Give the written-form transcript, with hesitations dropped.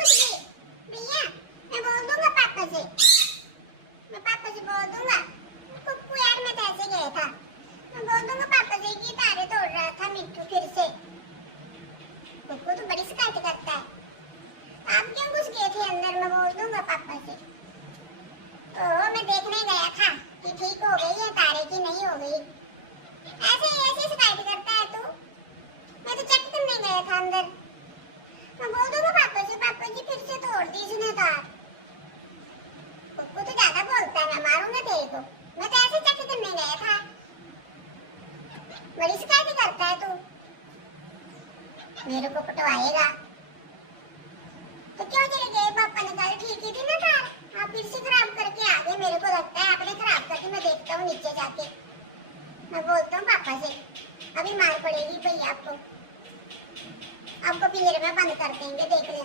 कुछ भी भैया, मैं बोल दूंगा पापा से, मैं पापा से बोल दूंगा। कुक्कू यार मैं तो ऐसे गया था, मैं बोल दूंगा पापा से कि तारे तोड़ रहा था मिट्टू फिर से। कुक्कू तो बड़ी शिकायत करता है। आप क्यों घुस गए थे अंदर, मैं बोल दूंगा पापा से। ओह मैं देखने गया था कि ठीक हो गई है तारे की नहीं हो गई। ऐसे ऐसे शिकायत करता है तू। मैं तो चेक करने गया था अंदर। मैं बोल दूंगा पापा से, पापा जी फिर से तोड़ दी इसने तार। कुक्कू तो ज्यादा बोलता है, मैं मारूंगा तेरे को। मैं तो ऐसे चेक करने गया था। बड़ी शिकायत करता है तू, मेरे को पटवाएगा। तो क्यों चले गए, पापा ने कल ठीक ही थी ना तार, आप फिर से खराब करके आ गए। मेरे को लगता है आपने खराब करके, मैं देखता हूँ नीचे जाके। मैं बोलता हूँ पापा से, अभी मार पड़ेगी भैया आपको, आपको पिंजरे में बंद कर देंगे, देख लेना।